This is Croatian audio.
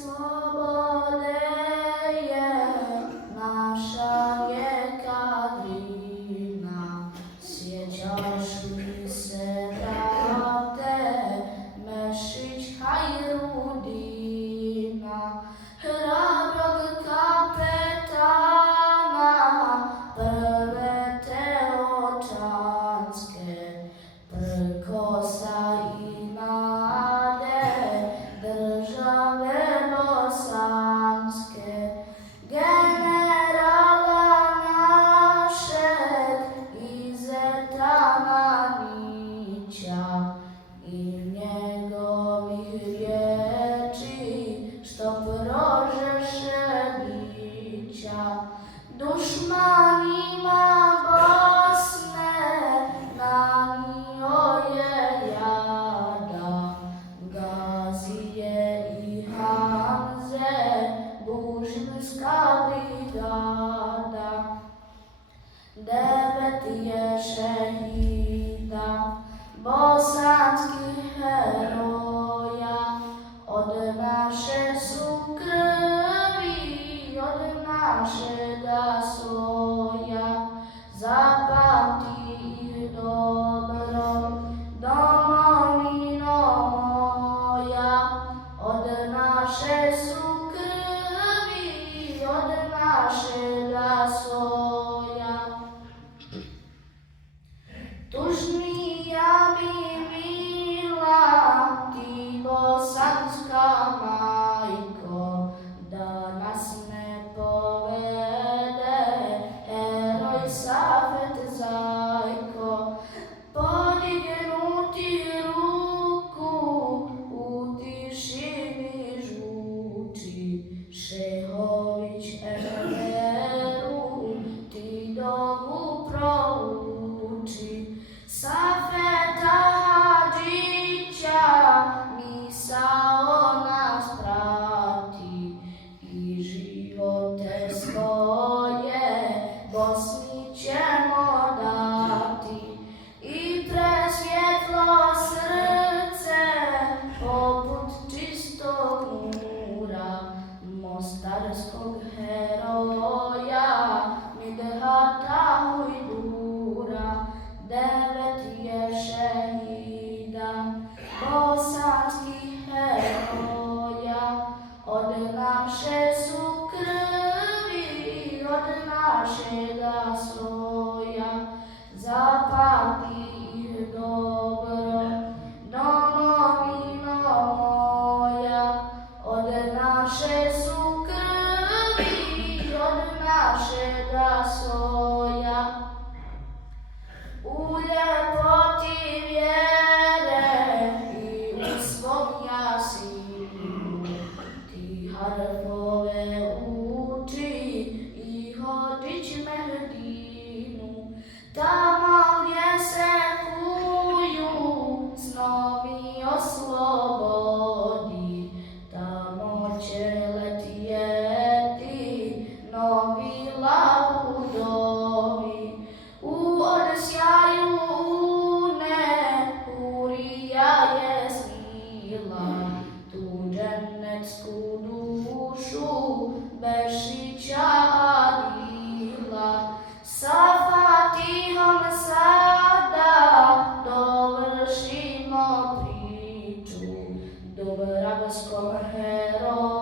slobode je naša rijeka Drina. Sjećaš li se, brate, Mešić Hajrudina, hrabrog kapetana prve teočanske, prkosa i nade države bosanske, generala našeg Izeta Manića i njegovih riječi što prožeše bića. Dušmanima Bosne nanio je jada, Gazije i Hamze bužinska brigada. 9 je šehida bosanskih heroja, od naše su krvi, od našega soja. Zapamti ih dobro, domovino moja, od naše su krvi, od našega soja. Tužnija bi bila ti bosanska majko, da nas ne povede heroj Safet Zajko. Podignuti ruku u tišini žuči, Šehović Enveru ti dovu prouči. Safeta Hadžića misao nas prati i živote svoje Bosni ćemo dati. I presvjetlo srce poput čistog mura mostarskog heroja Midhata Hujdura. 9 je šehida bosanskih heroja, od naše su krvi, od našega soja. Zapamti ih dobro, domovino moja, od naše su krvi, od našega soja. U ljepoti vjere i u svom jasinu ti harfove uči i hodić Mehdinu. Tamo gdje se kuju snovi o slobodi, tamo će letjeti novi labudovi. U odsjaju une hurija je snila tu džennetsku dušu Bešića Adila. Sa Fatihom sada dovršimo priču dubravskom heroju.